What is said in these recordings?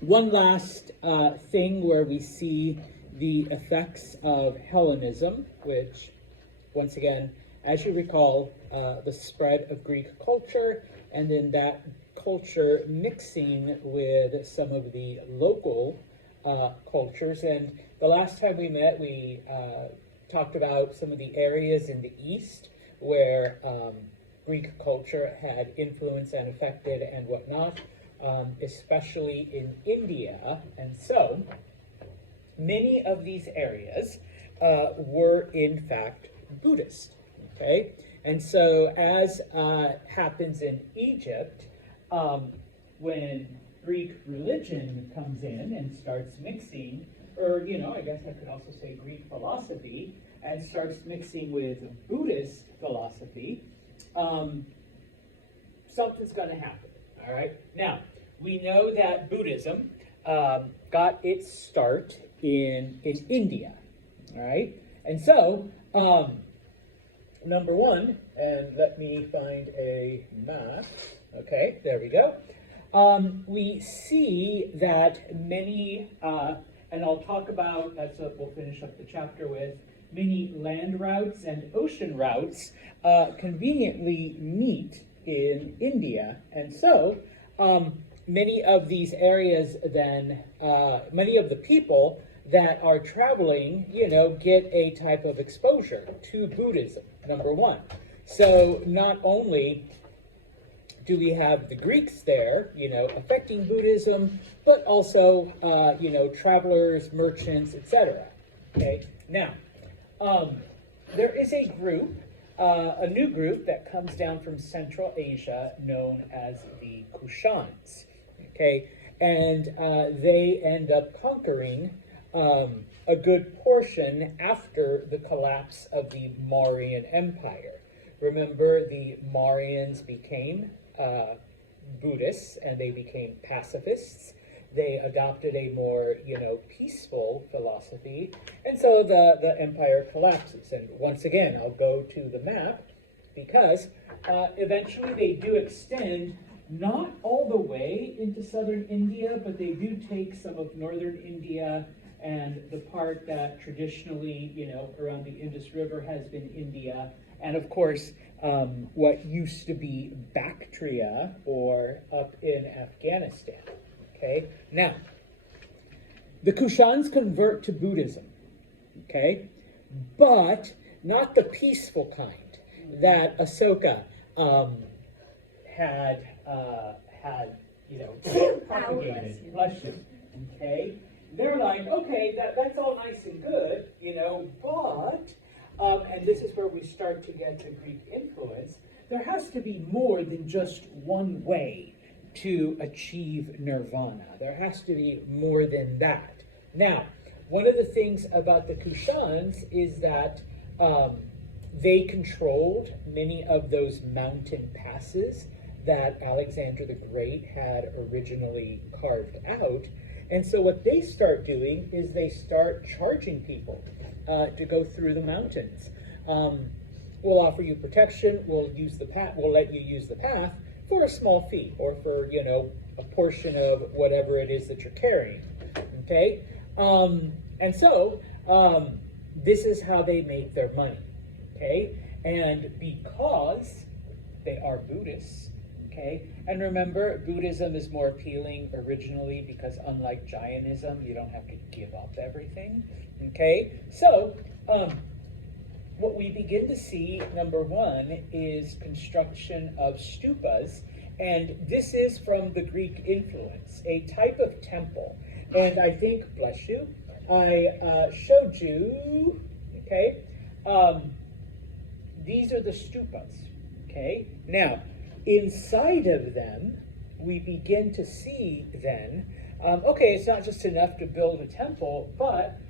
One last thing where we see the effects of Hellenism, which, once again, as you recall, the spread of Greek culture, and then that culture mixing with some of the local cultures. And the last time we met, we talked about some of the areas in the East where Greek culture had influence and affected and whatnot, especially in India. And so many of these areas were in fact Buddhist. Okay, and so as happens in Egypt, when Greek religion comes in and starts mixing, or I guess I could also say Greek philosophy, and starts mixing with Buddhist philosophy, something's going to happen. All right. Now we know that Buddhism got its start in India. All right, and so. Number one, and let me find a map. Okay, there we go. We see that many, and I'll talk about, that's what we'll finish up the chapter with, many land routes and ocean routes conveniently meet in India. And so many of these areas then, many of the people that are traveling, get a type of exposure to Buddhism, number one. So not only do we have the Greeks there, affecting Buddhism, but also, travelers, merchants, etc. Okay, now, there is a group, a new group that comes down from Central Asia known as the Kushans. Okay, and they end up conquering a good portion after the collapse of the Mauryan Empire. Remember, the Mauryans became Buddhists and they became pacifists. They adopted a more, peaceful philosophy, and so the empire collapses. And once again, I'll go to the map because eventually they do extend not all the way into southern India, but they do take some of northern India and the part that traditionally, around the Indus River has been India, and of course, what used to be Bactria, or up in Afghanistan. Okay, now, the Kushans convert to Buddhism, okay, but not the peaceful kind that Ashoka had propagated. Bless you. Okay. They're like, okay, that's all nice and good, but, and this is where we start to get the Greek influence, there has to be more than just one way to achieve nirvana. There has to be more than that. Now, one of the things about the Kushans is that they controlled many of those mountain passes that Alexander the Great had originally carved out. And so what they start doing is they start charging people to go through the mountains. We'll offer you protection. We'll use the path. We'll let you use the path for a small fee, or for a portion of whatever it is that you're carrying. Okay, and so this is how they make their money. Okay, and because they are Buddhists. Okay, and remember, Buddhism is more appealing originally because unlike Jainism, you don't have to give up everything. Okay, so what we begin to see, number one, is construction of stupas, and this is from the Greek influence, a type of temple. And I think, bless you, I showed you, okay, these are the stupas, okay? Now, inside of them, we begin to see then, okay, it's not just enough to build a temple, but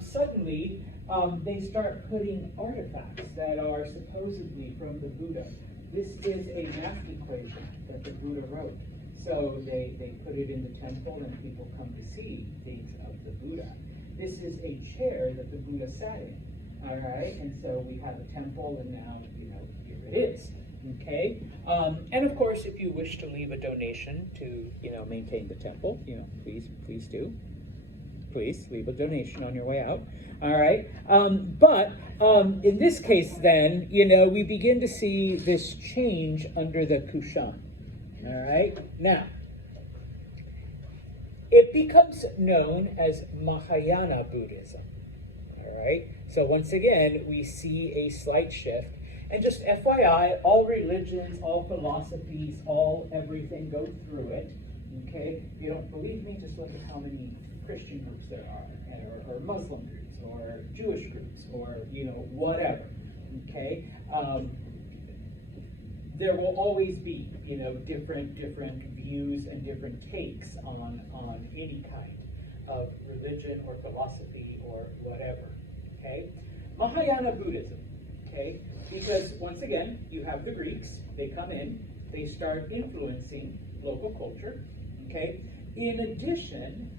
suddenly they start putting artifacts that are supposedly from the Buddha. This is a math equation that the Buddha wrote. So they put it in the temple and people come to see things of the Buddha. This is a chair that the Buddha sat in, all right? And so we have a temple and now, here it is. Okay, and of course, if you wish to leave a donation to, maintain the temple, please do. Please leave a donation on your way out. All right, but in this case, then, we begin to see this change under the Kushan. All right, now it becomes known as Mahayana Buddhism. All right, so once again, we see a slight shift. And just FYI, all religions, all philosophies, everything go through it. Okay, if you don't believe me, just look at how many Christian groups there are, or Muslim groups, or Jewish groups, or whatever. Okay, there will always be different views and different takes on any kind of religion or philosophy or whatever. Okay, Mahayana Buddhism. Okay, because once again, you have the Greeks. They come in, they start influencing local culture. Okay, in addition,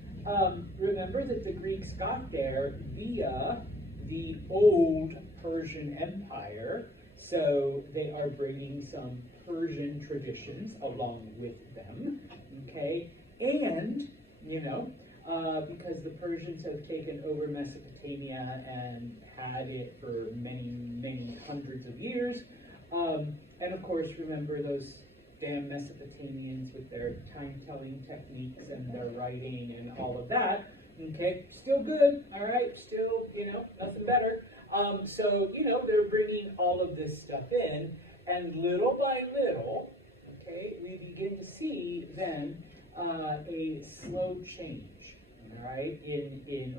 remember that the Greeks got there via the old Persian Empire, so they are bringing some Persian traditions along with them. Okay, and because the Persians have taken over Mesopotamia and had it for many hundreds of years, and of course, remember those damn Mesopotamians with their time-telling techniques and their writing and all of that. Okay, still good, all right, still, nothing better. So, they're bringing all of this stuff in, and little by little, okay, we begin to see then a slow change, all right,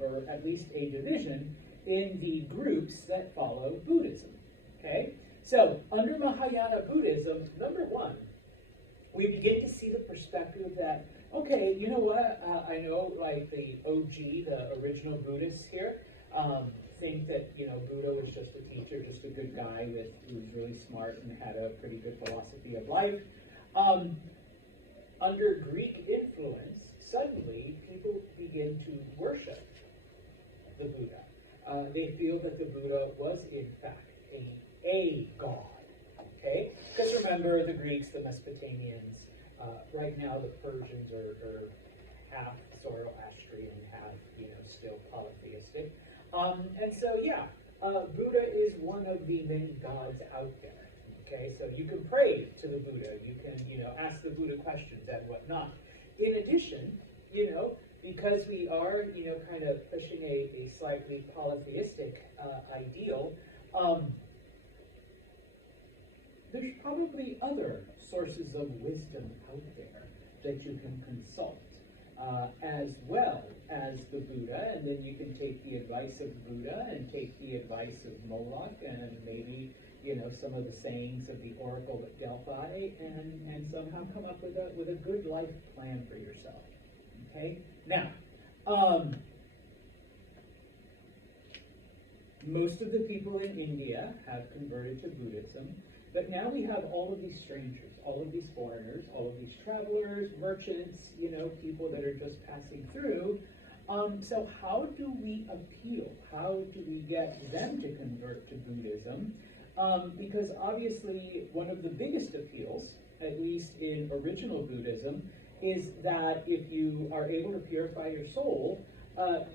or at least a division in the groups that follow Buddhism, okay? So, under Mahayana Buddhism, number one, we begin to see the perspective that, okay, you know what, I know, like, the OG, the original Buddhists here, think that, Buddha was just a teacher, just a good guy who was really smart and had a pretty good philosophy of life. Under Greek influence, suddenly people begin to worship the Buddha. They feel that the Buddha was, in fact, a god. Okay? Because remember, the Greeks, the Mesopotamians, right now the Persians are half Zoroastrian, half, still polytheistic. And so, yeah, Buddha is one of the many gods out there. Okay, so you can pray to the Buddha, you can, ask the Buddha questions and whatnot. In addition, because we are, kind of pushing a slightly polytheistic ideal, there's probably other sources of wisdom out there that you can consult, as well as the Buddha, and then you can take the advice of Buddha and take the advice of Moloch and maybe some of the sayings of the Oracle at Delphi, and somehow come up with a good life plan for yourself. Okay? Now, most of the people in India have converted to Buddhism, but now we have all of these strangers, all of these foreigners, all of these travelers, merchants, people that are just passing through. So how do we appeal? How do we get them to convert to Buddhism? Because obviously one of the biggest appeals, at least in original Buddhism, is that if you are able to purify your soul,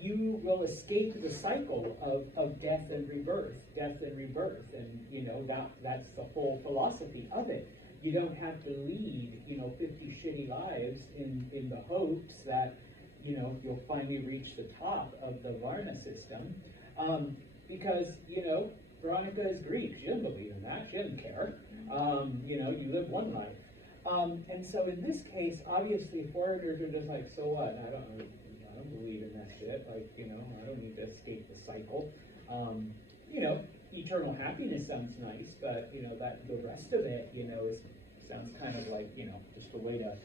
you will escape the cycle of death and rebirth, and that's the whole philosophy of it. You don't have to lead 50 shitty lives in the hopes that you'll finally reach the top of the Varna system, because Veronica is Greek. She doesn't believe in that. She doesn't care. You live one life. And so in this case, obviously foreigners are just like, so what? I don't believe in that shit. Like, I don't need to escape the cycle. Eternal happiness sounds nice, but that the rest of it, sounds kind of like, just a way to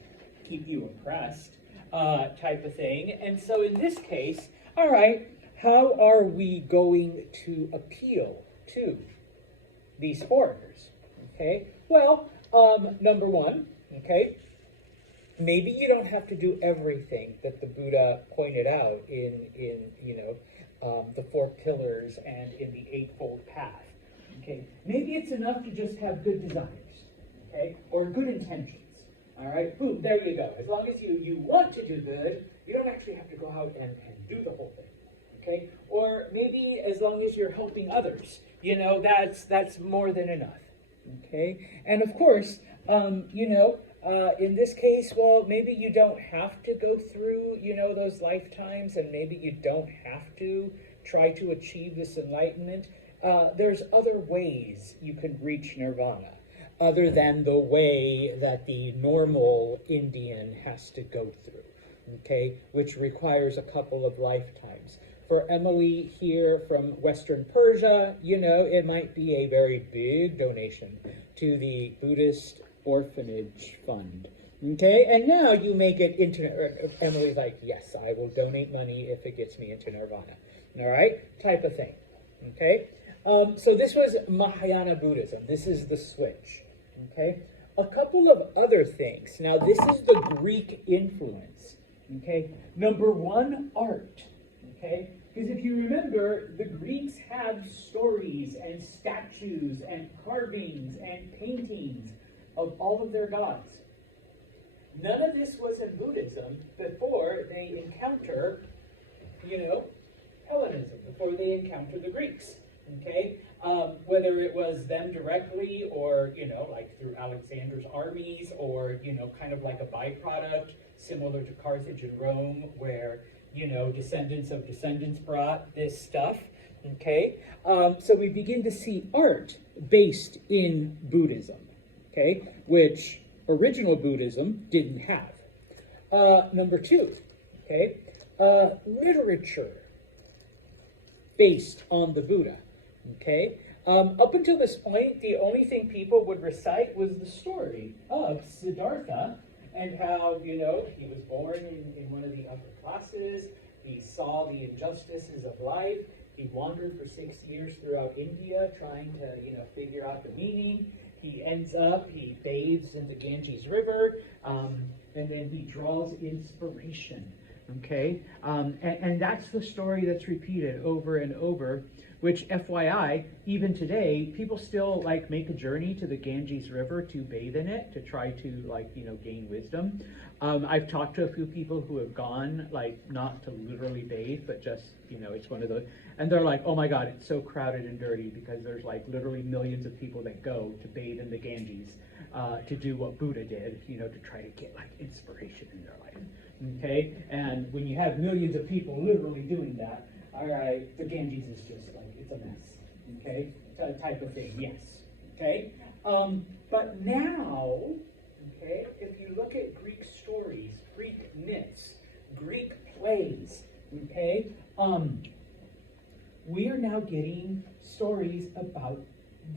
keep you oppressed, type of thing. And so in this case, all right, how are we going to appeal to these foreigners? Okay, well, number one, okay, maybe you don't have to do everything that the Buddha pointed out in the 4 pillars and in the Eightfold Path. Okay, maybe it's enough to just have good desires. okay, or good intentions. All right, boom, there you go. As long as you want to do good, you don't actually have to go out and do the whole thing, okay? Or maybe as long as you're helping others, that's more than enough, okay? And of course, in this case, well, maybe you don't have to go through, those lifetimes, and maybe you don't have to try to achieve this enlightenment. There's other ways you can reach nirvana other than the way that the normal Indian has to go through, okay, which requires a couple of lifetimes. For Emily here from Western Persia, it might be a very big donation to the Buddhist Orphanage Fund. Okay, and now you may get into, Emily's like, yes, I will donate money if it gets me into nirvana. All right, type of thing. Okay, so this was Mahayana Buddhism. This is the switch. Okay, a couple of other things. Now, this is the Greek influence. Okay, number one, art. Okay, because if you remember, the Greeks had stories and statues and carvings and paintings of all of their gods. None of this was in Buddhism before they encounter, Hellenism, before they encounter the Greeks, okay? Whether it was them directly or, like through Alexander's armies or, kind of like a byproduct, similar to Carthage and Rome, where, descendants of descendants brought this stuff, okay? So we begin to see art based in Buddhism, okay, which original Buddhism didn't have. Number two, okay, literature based on the Buddha, okay. Up until this point, the only thing people would recite was the story of Siddhartha and how, he was born in one of the upper classes, he saw the injustices of life, he wandered for 6 years throughout India trying to, figure out the meaning. He ends up, he bathes in the Ganges River, and then he draws inspiration, okay? And that's the story that's repeated over and over, which FYI, even today, people still make a journey to the Ganges River to bathe in it, to try to gain wisdom. I've talked to a few people who have gone, not to literally bathe, but just, it's one of those, and they're like, oh my God, it's so crowded and dirty because there's literally millions of people that go to bathe in the Ganges to do what Buddha did, to try to get inspiration in their life, okay? And when you have millions of people literally doing that, all right, the Ganges is just it's a mess, okay? Type of thing, yes, okay? But now, okay, if you look at Greek stories, Greek myths, Greek plays, okay, we are now getting stories about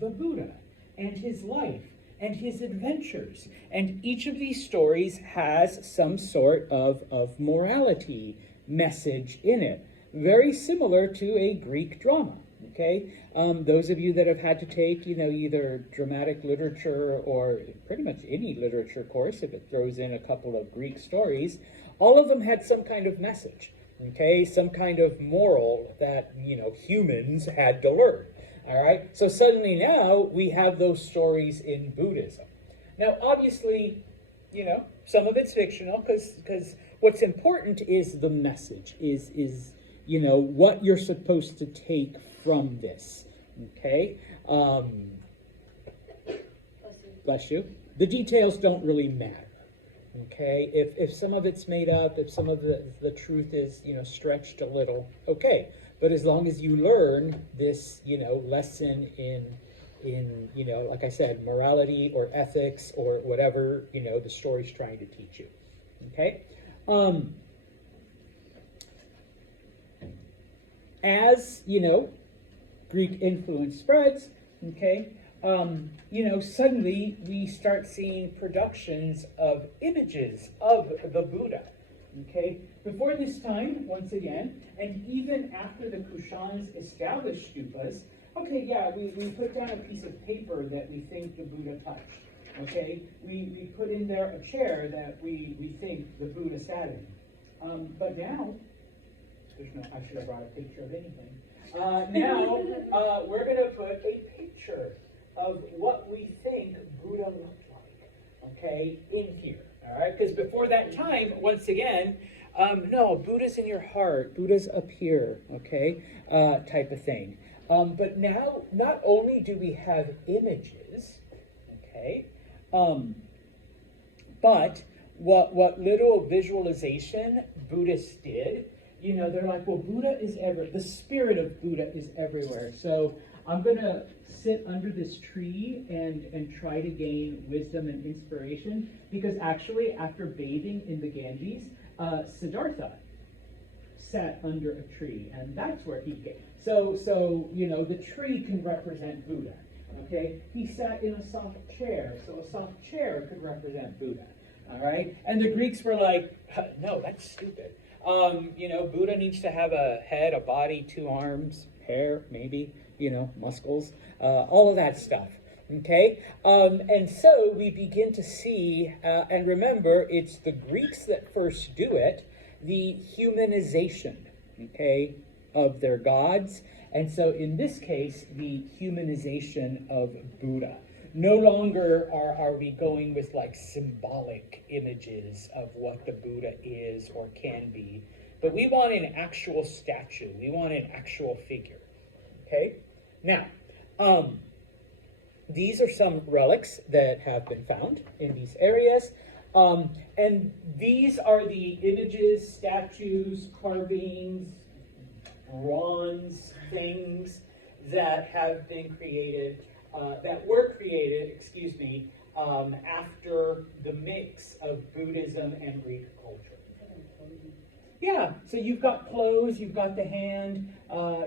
the Buddha and his life and his adventures. And each of these stories has some sort of morality message in it, very similar to a Greek drama. Okay, those of you that have had to take, either dramatic literature or pretty much any literature course, if it throws in a couple of Greek stories, all of them had some kind of message, okay, some kind of moral that, humans had to learn, all right? So suddenly now we have those stories in Buddhism. Now, obviously, some of it's fictional because what's important is the message, is what you're supposed to take from this, okay? Bless you. The details don't really matter, okay? If some of it's made up, if some of the truth is, stretched a little, okay. But as long as you learn this, lesson in like I said, morality or ethics or whatever, the story's trying to teach you, okay? As, Greek influence spreads, okay, suddenly we start seeing productions of images of the Buddha, okay? Before this time, once again, and even after the Kushans established stupas, okay, yeah, we put down a piece of paper that we think the Buddha touched, okay? We put in there a chair that we think the Buddha sat in. But now, I should have brought a picture of anything. Now, we're going to put a picture of what we think Buddha looked like. okay, in here, all right? Because before that time, once again, no, Buddha's in your heart, Buddha's up here, okay, type of thing. But now, not only do we have images, okay, but what little visualization Buddhists did, you know, they're like, well, Buddha is everywhere. The spirit of Buddha is everywhere. So I'm going to sit under this tree and try to gain wisdom and inspiration, because actually, after bathing in the Ganges, Siddhartha sat under a tree, and that's where he came. So you know, the tree can represent Buddha. Okay, he sat in a soft chair, so a soft chair could represent Buddha. All right, and the Greeks were like, no, that's stupid. You know, Buddha needs to have a head, a body, 2 arms, hair, maybe, you know, muscles, all of that stuff. Okay, and so we begin to see, and remember, it's the Greeks that first do it, the humanization, okay, of their gods. And so in this case, the humanization of Buddha. No longer are we going with like symbolic images of what the Buddha is or can be, but we want an actual statue. We want an actual figure. Okay? Now, these are some relics that have been found in these areas. And these are the images, statues, carvings, bronze things that have been created, after the mix of Buddhism and Greek culture. Yeah, so you've got clothes, you've got the hand,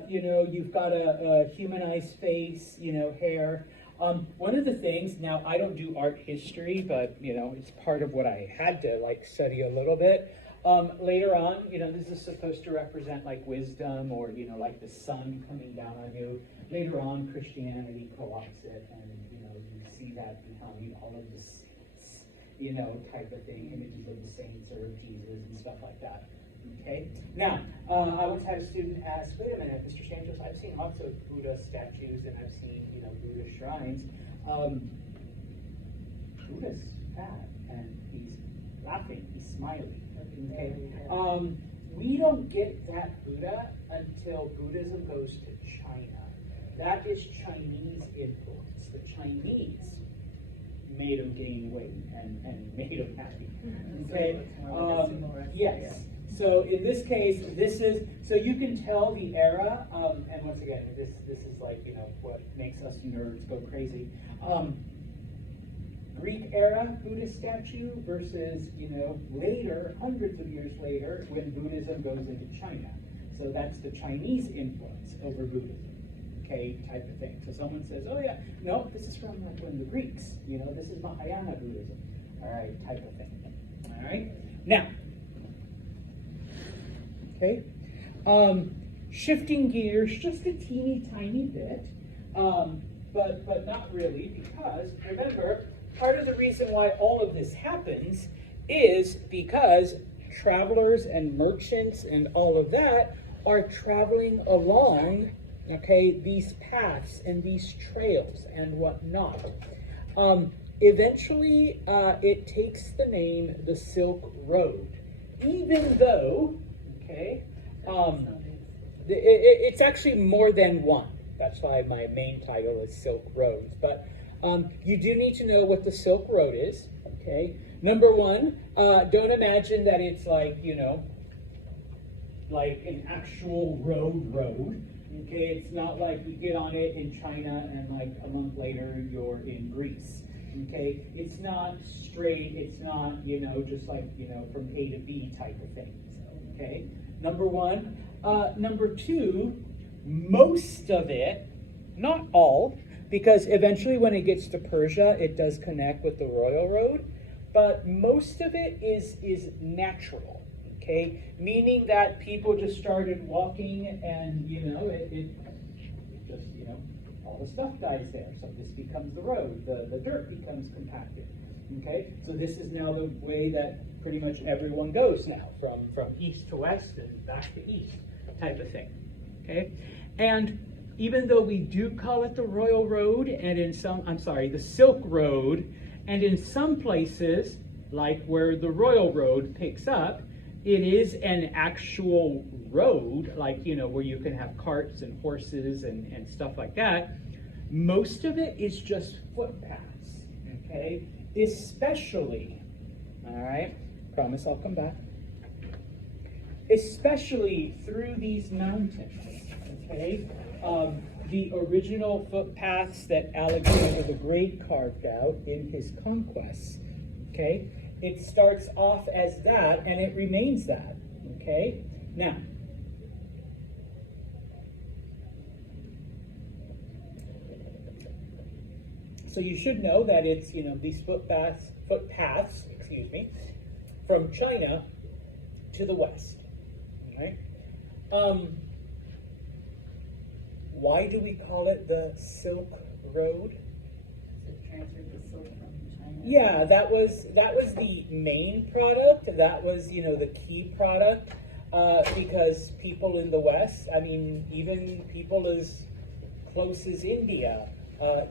you know, you've got a humanized face, you know, hair. One of the things, now I don't do art history, but, you know, it's part of what I had to, like, study a little bit. Later on, you know, this is supposed to represent, like, wisdom or, you know, like the sun coming down on you. Later on, Christianity co-opts it, and, you know, you see that behind all of the saints, you know, type of thing, images of the saints or of Jesus and stuff like that. Okay? Now, I once had a student ask, wait a minute, Mr. Santos, I've seen lots of Buddha statues and I've seen, you know, Buddha shrines. Buddha's fat and he's laughing, he's smiling. Okay? We don't get that Buddha until Buddhism goes to China. That is Chinese influence. The Chinese made him gain weight and made him happy. Okay? Yes. So in this case, this is, so you can tell the era, and once again, this is like, you know, what makes us nerds go crazy. Greek era Buddhist statue versus, you know, later, hundreds of years later, when Buddhism goes into China. So that's the Chinese influence over Buddhism, okay, type of thing. So someone says, oh yeah, no, this is from like when the Greeks, you know, this is Mahayana Buddhism, all right, type of thing. All right, now, okay, shifting gears just a teeny tiny bit, but not really, because remember, part of the reason why all of this happens is because travelers and merchants and all of that are traveling along, okay, these paths and these trails and whatnot. Eventually, it takes the name the Silk Road, even though, okay, it's actually more than one. That's why my main title is Silk Roads. But you do need to know what the Silk Road is, okay? Number one, don't imagine that it's like, you know, like an actual road, okay? It's not like you get on it in China and like a month later you're in Greece, okay? It's not straight, it's not, you know, just like, you know, from A to B type of things, okay? Number one. Number two, most of it, not all, because eventually when it gets to Persia, it does connect with the Royal Road, but most of it is natural, okay? Meaning that people just started walking and, you know, it just, you know, all the stuff dies there. So this becomes the road, the dirt becomes compacted, okay? So this is now the way that pretty much everyone goes now, from east to west and back to east type of thing, okay? And even though we do call it the Royal Road, and in some, the Silk Road, And in some places, like where the Royal Road picks up, it is an actual road, like, where you can have carts and horses and stuff like that. Most of it is just footpaths, okay? Especially, all right, promise I'll come back. Especially through these mountains, okay? The original footpaths that Alexander the Great carved out in his conquests, okay? It starts off as that, and it remains that, okay? Now, so you should know that it's, these footpaths, from China to the west, okay? Why do we call it the Silk Road? Transferred the silk from China. Yeah, that was the main product. That was, the key product, because people in the West, I mean, even people as close as India,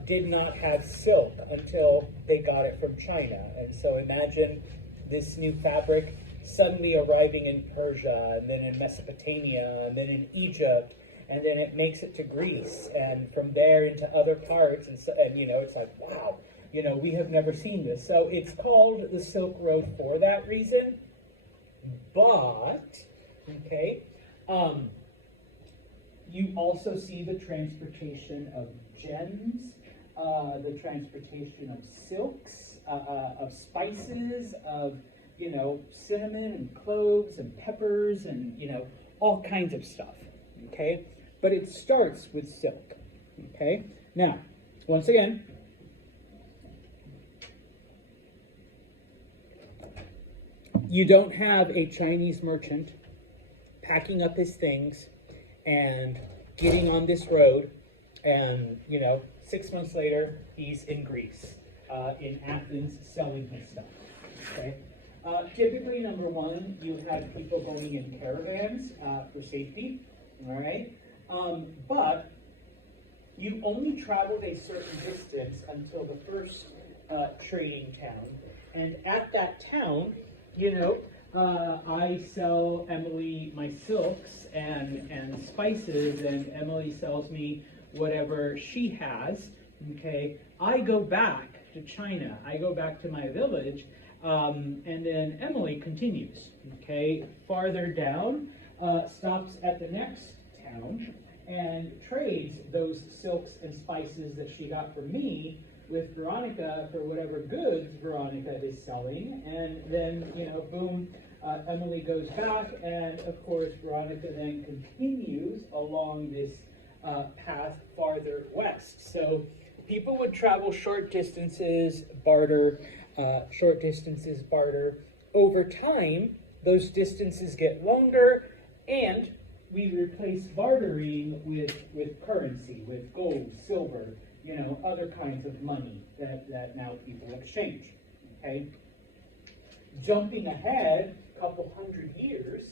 did not have silk until they got it from China. And so imagine this new fabric suddenly arriving in Persia, and then in Mesopotamia, and then in Egypt, and then it makes it to Greece, and from there into other parts, and it's like, wow, we have never seen this. So it's called the Silk Road for that reason. But, okay, you also see the transportation of gems, the transportation of silks, of spices, of, cinnamon and cloves and peppers and, all kinds of stuff, okay? But it starts with silk, okay? Now, once again, you don't have a Chinese merchant packing up his things and getting on this road and, 6 months later, he's in Greece, in Athens, selling his stuff, okay? Typically, number one, you have people going in caravans for safety, all right? But you only traveled a certain distance until the first trading town. And at that town, I sell Emily my silks and spices, and Emily sells me whatever she has, okay? I go back to China. I go back to my village, and then Emily continues, okay? Farther down, stops at the next town and trades those silks and spices that she got from me with Veronica for whatever goods Veronica is selling. And then, boom, Emily goes back, and of course Veronica then continues along this path farther west. So people would travel short distances, barter. Over time, those distances get longer, and we replace bartering with currency, with gold, silver, other kinds of money that now people exchange, okay? Jumping ahead a couple hundred years,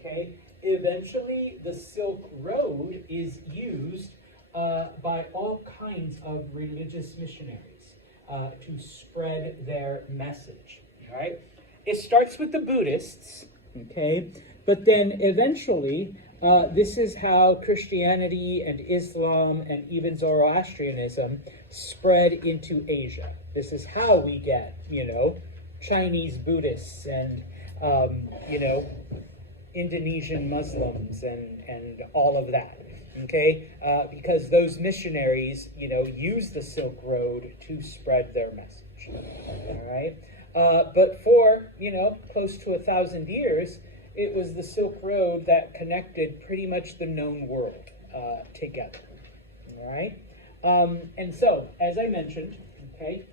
okay, eventually the Silk Road is used by all kinds of religious missionaries to spread their message, all right? It starts with the Buddhists, okay, but then eventually this is how Christianity and Islam and even Zoroastrianism spread into Asia. This is how we get, Chinese Buddhists and, Indonesian Muslims and all of that, okay? Because those missionaries, used the Silk Road to spread their message, all right? But for, close to 1,000 years, it was the Silk Road that connected pretty much the known world together, all right? And so, as I mentioned, okay,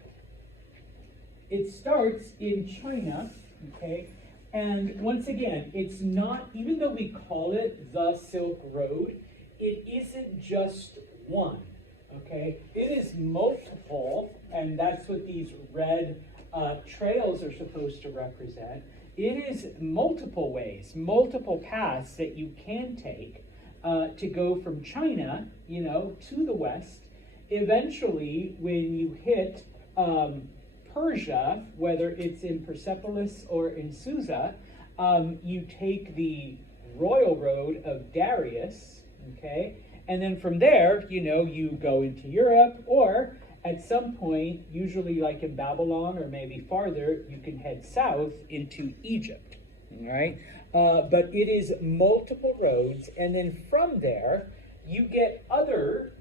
it starts in China, okay? And once again, it's not, even though we call it the Silk Road, it isn't just one, okay? It is multiple, and that's what these red trails are supposed to represent. It is multiple ways, multiple paths that you can take to go from China, to the west. Eventually, when you hit Persia, whether it's in Persepolis or in Susa, you take the royal road of Darius, okay, and then from there, you go into Europe, or at some point, usually like in Babylon or maybe farther, you can head south into Egypt, all right? But it is multiple roads, and then from there, you get other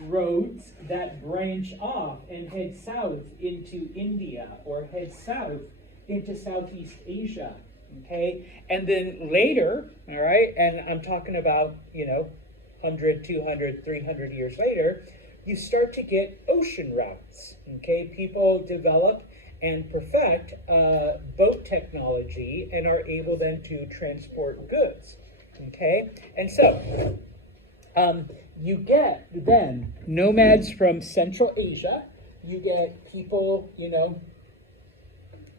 roads that branch off and head south into India or head south into Southeast Asia, okay? And then later, all right, and I'm talking about, 100, 200, 300 years later, you start to get ocean routes, okay? People develop and perfect boat technology and are able then to transport goods, okay? And so, you get then nomads from Central Asia. You get people,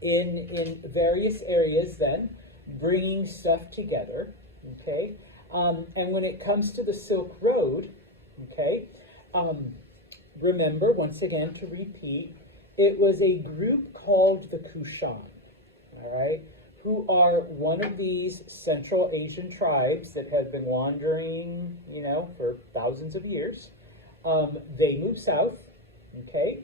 in various areas then bringing stuff together, okay? And when it comes to the Silk Road, okay, remember, once again, to repeat, it was a group called the Kushan, all right, who are one of these Central Asian tribes that have been wandering, for thousands of years. They moved south, okay.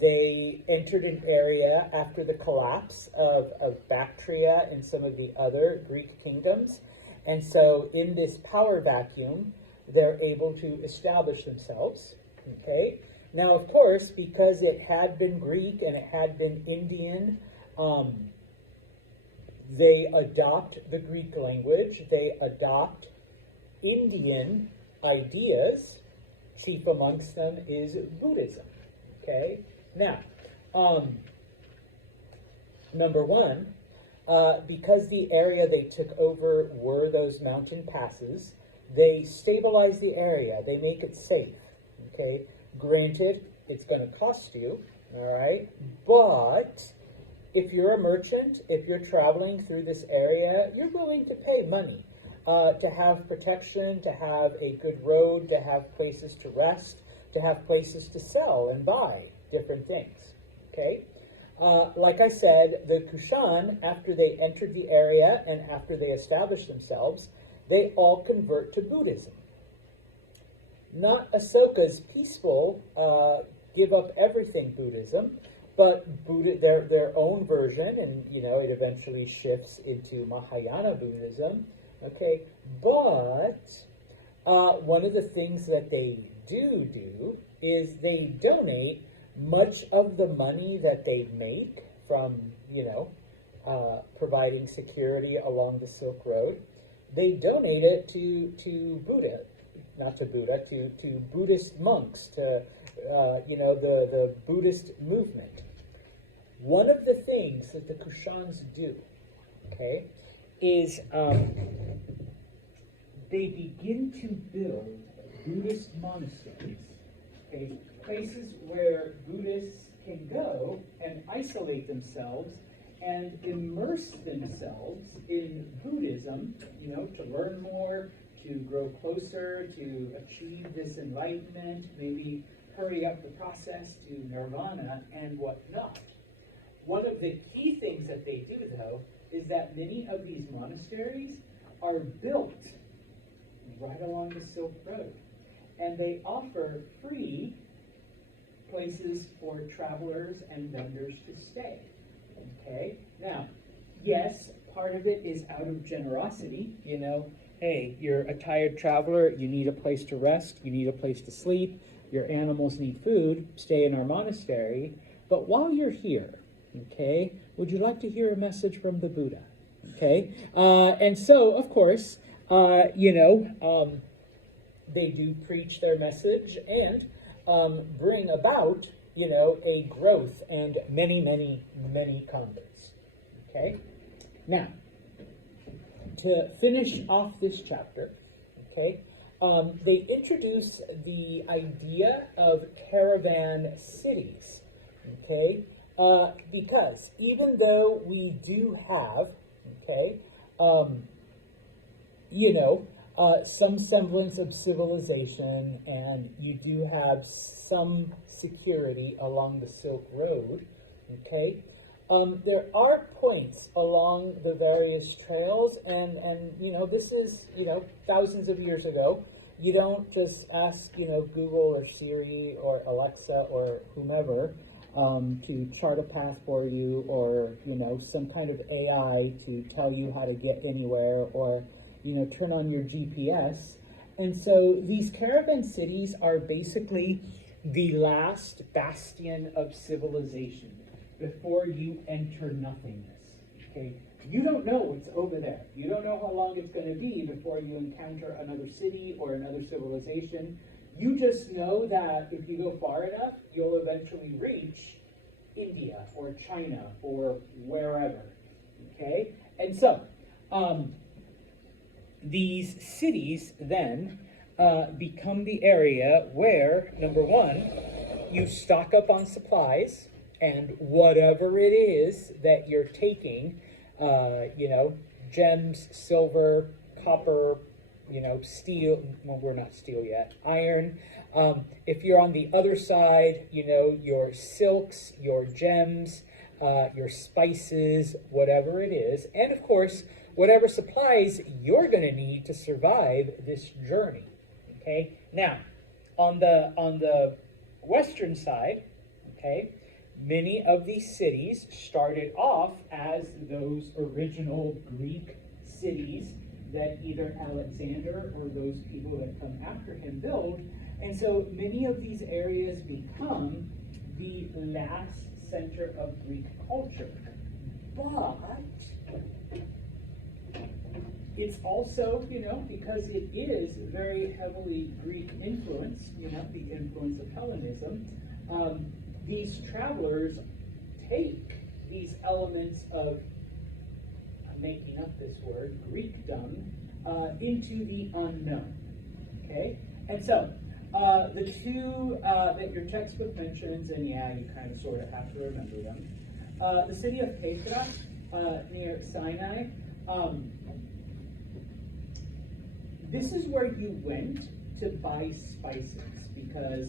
They entered an area after the collapse of Bactria and some of the other Greek kingdoms. And so in this power vacuum, they're able to establish themselves, okay. Now, of course, because it had been Greek and it had been Indian, they adopt the Greek language, they adopt Indian ideas. Chief amongst them is Buddhism, okay. Now, number one, because the area they took over were those mountain passes, they stabilize the area, they make it safe, okay. Granted, it's going to cost you, all right, but if you're a merchant, if you're traveling through this area, you're willing to pay money to have protection, to have a good road, to have places to rest, to have places to sell and buy different things, okay? Like I said, the Kushan, after they entered the area and after they established themselves, they all convert to Buddhism. Not Ahsoka's peaceful, give up everything Buddhism, but Buddha, their own version, and it eventually shifts into Mahayana Buddhism. Okay, but one of the things that they do is they donate much of the money that they make from providing security along the Silk Road. They donate it to Buddha. Not to Buddha, to Buddhist monks, to the Buddhist movement. One of the things that the Kushans do, okay, is they begin to build Buddhist monasteries, okay, places where Buddhists can go and isolate themselves and immerse themselves in Buddhism, to learn more, to grow closer, to achieve this enlightenment, maybe hurry up the process to nirvana and whatnot. One of the key things that they do, though, is that many of these monasteries are built right along the Silk Road, and they offer free places for travelers and vendors to stay. Okay? Now, yes, part of it is out of generosity, Hey, you're a tired traveler, you need a place to rest, you need a place to sleep, your animals need food, stay in our monastery. But while you're here, okay, would you like to hear a message from the Buddha? Okay? And so, of course, they do preach their message and bring about, a growth and many, many, many converts. Okay? Now, to finish off this chapter, okay, they introduce the idea of caravan cities, okay, because even though we do have, okay, some semblance of civilization, and you do have some security along the Silk Road. Okay, there are points along the various trails, and this is thousands of years ago. You don't just ask Google or Siri or Alexa or whomever to chart a path for you, or some kind of AI to tell you how to get anywhere, or turn on your GPS. And so these caravan cities are basically the last bastion of civilization before you enter nothingness. Okay, you don't know what's over there. You don't know how long it's going to be before you encounter another city or another civilization. You just know that if you go far enough, you'll eventually reach India or China or wherever. Okay, and so these cities then become the area where, number one, you stock up on supplies, and whatever it is that you're taking, gems, silver, copper, steel, well, we're not steel yet, iron. If you're on the other side, your silks, your gems, your spices, whatever it is, and of course, whatever supplies you're going to need to survive this journey. Okay, now on the western side, okay, many of these cities started off as those original Greek cities that either Alexander or those people that come after him build. And so many of these areas become the last center of Greek culture. But it's also, because it is very heavily Greek influenced, the influence of Hellenism, these travelers take these elements of, I'm making up this word, Greekdom, into the unknown. Okay? And so, the two that your textbook mentions, and you kind of sort of have to remember them, the city of Petra near Sinai, this is where you went to buy spices, because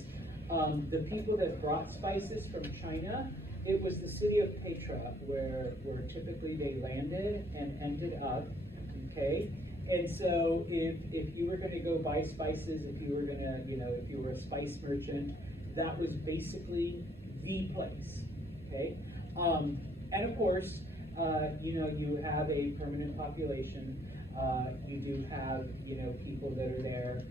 the people that brought spices from China, it was the city of Petra where typically they landed and ended up, okay? And so if you were going to go buy spices, if you were going to, if you were a spice merchant, that was basically the place, okay? And of course, you have a permanent population. You do have, people that are there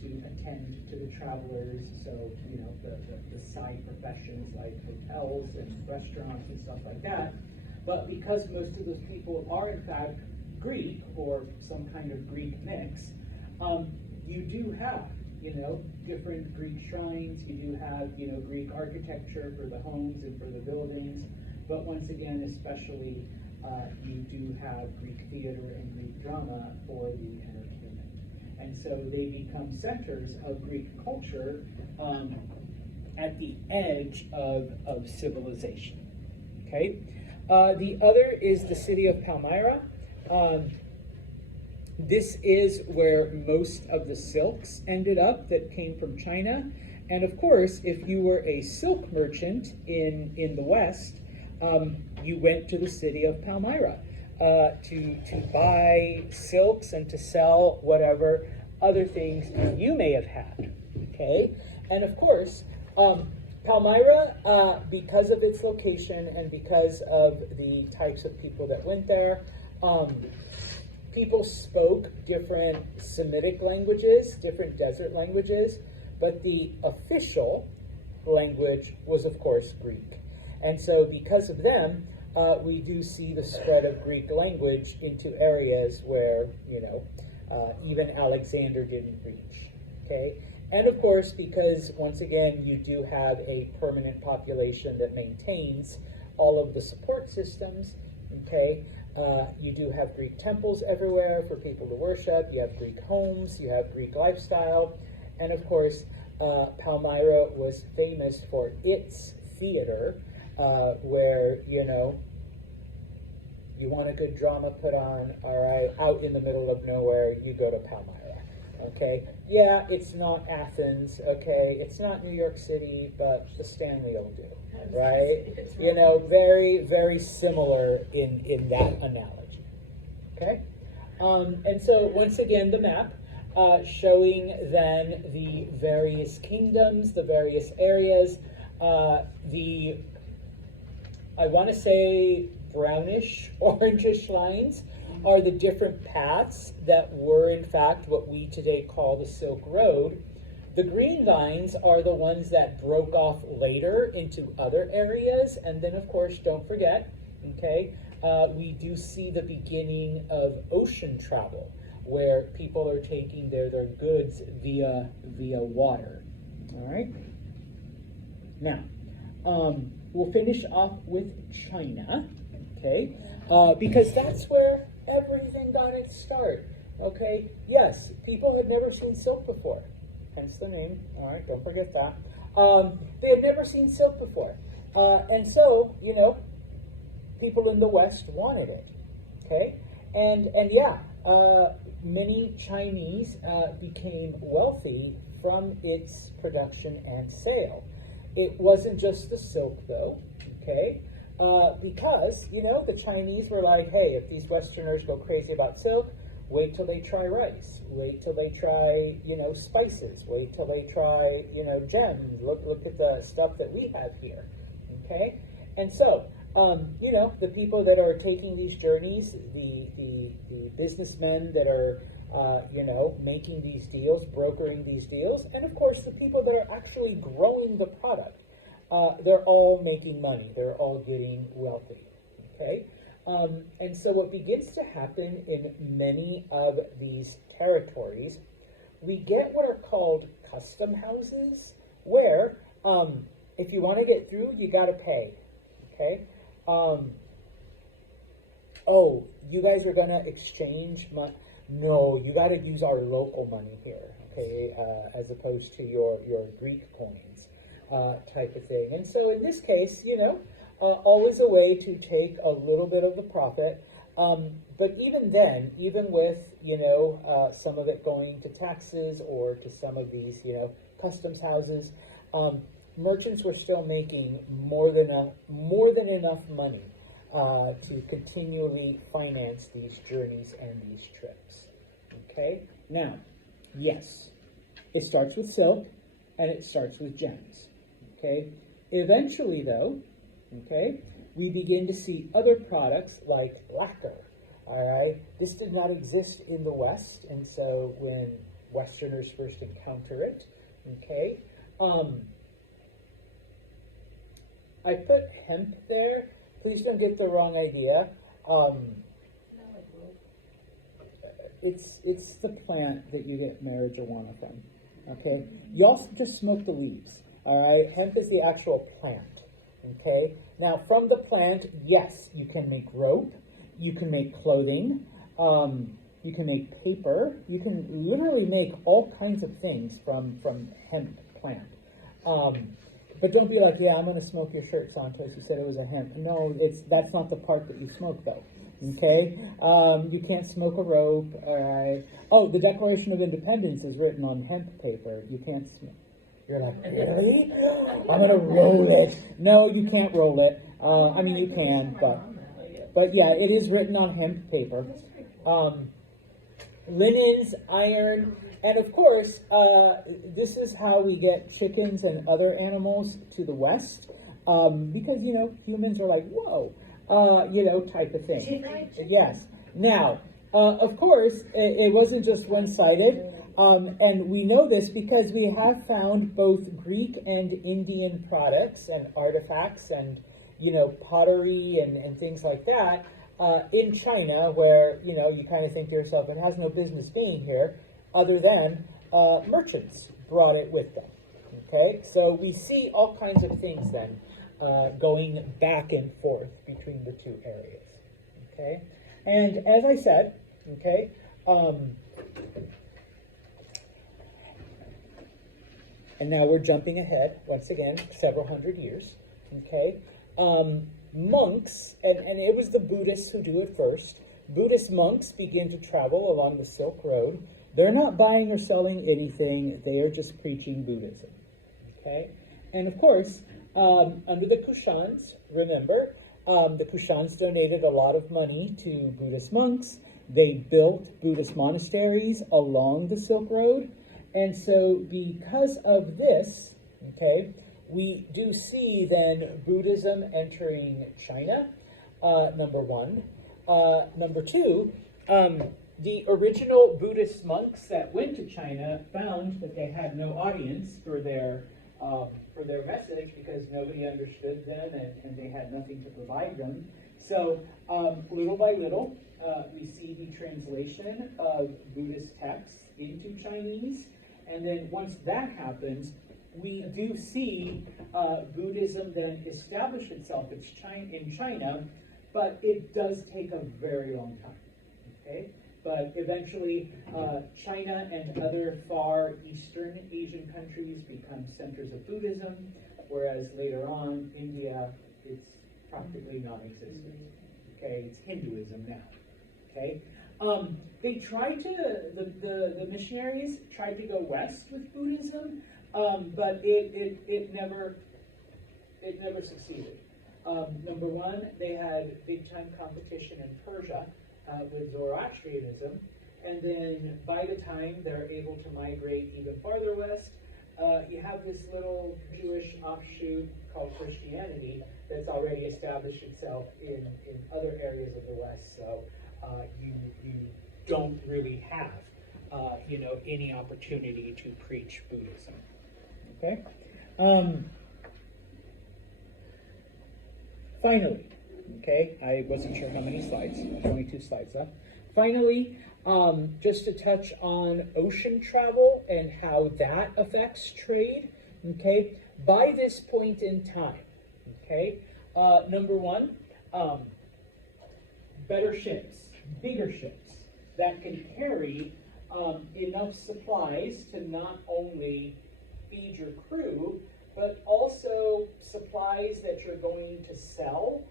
to attend to the travelers, so, the side professions like hotels and restaurants and stuff like that. But because most of those people are in fact Greek or some kind of Greek mix, you do have, different Greek shrines, you do have, Greek architecture for the homes and for the buildings, but once again, especially, you do have Greek theater and Greek drama for the entertainment. And so they become centers of Greek culture at the edge of civilization. Okay? The other is the city of Palmyra. This is where most of the silks ended up that came from China. And of course, if you were a silk merchant in the West, you went to the city of Palmyra to buy silks and to sell whatever other things you may have had. Okay? And of course, Palmyra, because of its location and because of the types of people that went there, people spoke different Semitic languages, different desert languages, but the official language was, of course, Greek. And so because of them, we do see the spread of Greek language into areas where, even Alexander didn't reach, okay? And of course, because once again, you do have a permanent population that maintains all of the support systems, okay? You do have Greek temples everywhere for people to worship, you have Greek homes, you have Greek lifestyle, and of course, Palmyra was famous for its theater, where, You want a good drama put on, all right, out in the middle of nowhere, you go to Palmyra. Okay, yeah, it's not Athens, okay, it's not New York City, but the Stanley will do, right? You know, very, very similar in that analogy, okay? And so, once again, the map showing then the various kingdoms, the various areas, I want to say brownish, orangish lines are the different paths that were in fact what we today call the Silk Road. The green lines are the ones that broke off later into other areas, and then of course don't forget, okay, we do see the beginning of ocean travel where people are taking their goods via water. All right. Now, we'll finish off with China, okay, because that's where everything got its start, okay? Yes, people had never seen silk before, hence the name, all right, don't forget that. They had never seen silk before, and so, you know, people in the West wanted it, okay? And yeah, many Chinese became wealthy from its production and sale. It wasn't just the silk, though, okay? Because, you know, the Chinese were like, hey, if these Westerners go crazy about silk, wait till they try rice. Wait till they try, you know, spices. Wait till they try, you know, gems. Look at the stuff that we have here, okay? And so, you know, the people that are taking these journeys, the businessmen that are, you know, making these deals, brokering these deals, and of course the people that are actually growing the product, they're all making money. They're all getting wealthy, okay? And so what begins to happen in many of these territories, we get what are called custom houses, where if you want to get through, you got to pay, okay? Oh, you guys are going to exchange money? No, you got to use our local money here, okay, as opposed to your Greek coins type of thing. And so in this case, you know, always a way to take a little bit of the profit. But even then, even with, you know, some of it going to taxes or to some of these, you know, customs houses, merchants were still making more than enough money to continually finance these journeys and these trips. Okay? Now, yes, it starts with silk and it starts with gems. Okay? Eventually, though, okay, we begin to see other products like lacquer. All right? This did not exist in the West, and so when Westerners first encounter it, okay, I put hemp there. Please don't get the wrong idea. It's the plant that you get marijuana from. Okay, you also just smoke the leaves. All right, hemp is the actual plant. Okay, now from the plant, yes, you can make rope, you can make clothing, you can make paper, you can literally make all kinds of things from hemp plant. But don't be like, yeah, I'm going to smoke your shirt, Santos. You said it was a hemp. No, that's not the part that you smoke, though. Okay? You can't smoke a rope. All right. Oh, the Declaration of Independence is written on hemp paper. You can't smoke. You're like, really? I'm going to roll it. No, you can't roll it. I mean, you can, but yeah, it is written on hemp paper. Linens, iron, and of course, this is how we get chickens and other animals to the West, because, you know, humans are like, whoa, you know, type of thing. Yes. Now, of course, it wasn't just one-sided, and we know this because we have found both Greek and Indian products and artifacts and, you know, pottery and things like that, in China, where, you know, you kind of think to yourself, it has no business being here, other than merchants brought it with them. Okay, so we see all kinds of things then going back and forth between the two areas. Okay, and as I said, okay, and now we're jumping ahead once again, several hundred years. Okay. monks, and it was the Buddhists who do it first, Buddhist monks begin to travel along the Silk Road. They're not buying or selling anything, they are just preaching Buddhism. Okay? And of course, under the Kushans, remember, the Kushans donated a lot of money to Buddhist monks. They built Buddhist monasteries along the Silk Road. And so because of this, okay, we do see then Buddhism entering China, number one. Number two, the original Buddhist monks that went to China found that they had no audience for their message because nobody understood them and they had nothing to provide them. So little by little, we see the translation of Buddhist texts into Chinese. And then once that happens, we do see Buddhism then establish itself in China, but it does take a very long time. Okay? But eventually, China and other far Eastern Asian countries become centers of Buddhism, whereas later on, India, it's practically non-existent. Okay, it's Hinduism now. Okay, they tried to the missionaries tried to go west with Buddhism, but it never succeeded. Number one, they had big time competition in Persia with Zoroastrianism, and then by the time they're able to migrate even farther west, you have this little Jewish offshoot called Christianity that's already established itself in other areas of the West. So you don't really have any opportunity to preach Buddhism. Okay. Finally, okay, I wasn't sure how many slides, 22 slides left. Finally, just to touch on ocean travel and how that affects trade, okay, by this point in time, okay, number one, better ships, bigger ships that can carry enough supplies to not only feed your crew, but also supplies that you're going to sell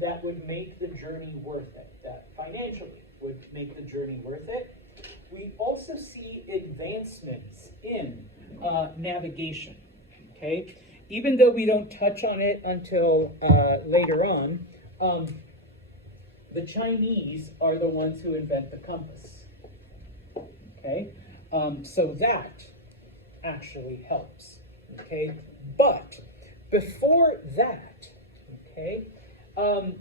that would make the journey worth it, that financially would make the journey worth it. We also see advancements in navigation, okay? Even though we don't touch on it until later on, the Chinese are the ones who invent the compass, okay? So that actually helps, okay? But before that, okay,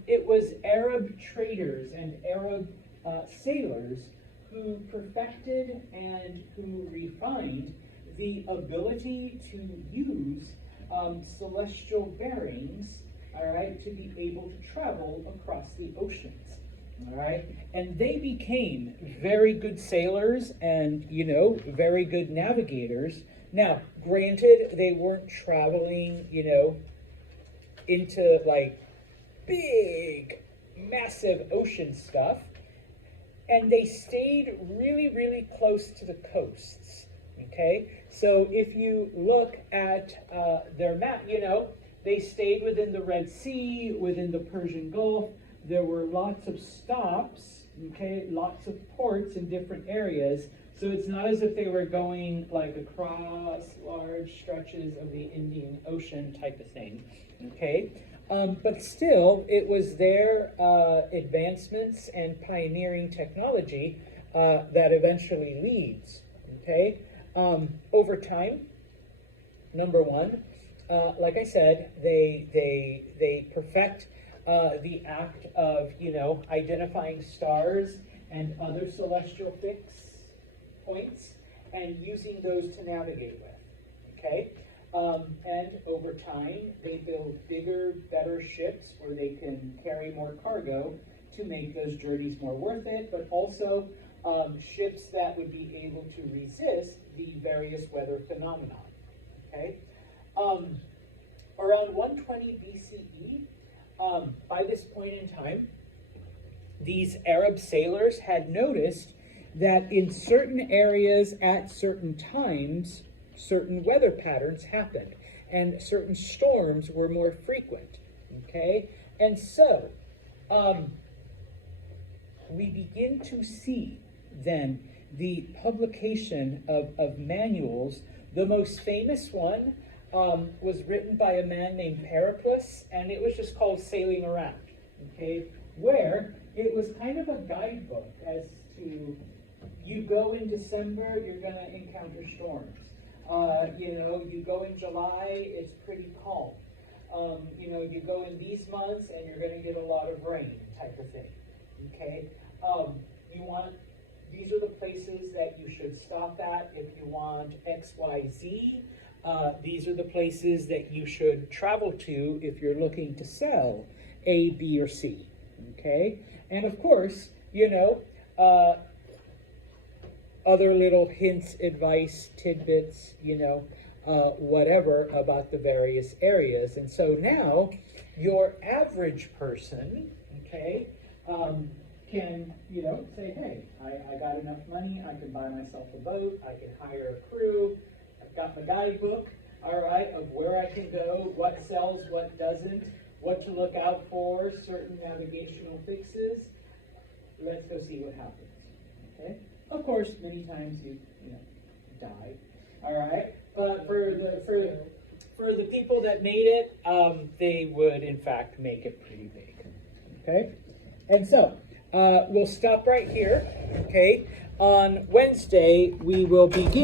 it was Arab traders and Arab sailors who perfected and who refined the ability to use celestial bearings, all right, to be able to travel across the oceans, all right? And they became very good sailors and, very good navigators. Now, granted, they weren't traveling, into like big, massive ocean stuff, and they stayed really, really close to the coasts, okay? So if you look at their map, they stayed within the Red Sea, within the Persian Gulf. There were lots of stops, okay, lots of ports in different areas. So it's not as if they were going like across large stretches of the Indian Ocean type of thing, okay? But still, it was their advancements and pioneering technology that eventually leads, okay? Over time, number one, like I said, they perfect the act of, identifying stars and other celestial fixed points and using those to navigate with, okay? And over time, they build bigger, better ships where they can carry more cargo to make those journeys more worth it, but also ships that would be able to resist the various weather phenomena, okay? Around 120 BCE, by this point in time, these Arab sailors had noticed that in certain areas at certain times, certain weather patterns happened and certain storms were more frequent, okay? And so, we begin to see then the publication of manuals. The most famous one was written by a man named Periplus, and it was just called Sailing Around, okay, where it was kind of a guidebook as to, you go in December, you're going to encounter storms. You go in July, it's pretty calm. You go in these months and you're going to get a lot of rain, type of thing. Okay? These are the places that you should stop at if you want X, Y, Z. These are the places that you should travel to if you're looking to sell A, B, or C. Okay? And of course, other little hints, advice, tidbits, whatever about the various areas. And so now your average person, okay, can, say, hey, I got enough money, I can buy myself a boat, I can hire a crew, I've got my guidebook, all right, of where I can go, what sells, what doesn't, what to look out for, certain navigational fixes. Let's go see what happens, okay? Of course, many times you die, all right? But for the people that made it, they would in fact make it pretty big, okay? And so we'll stop right here, okay? On Wednesday, we will begin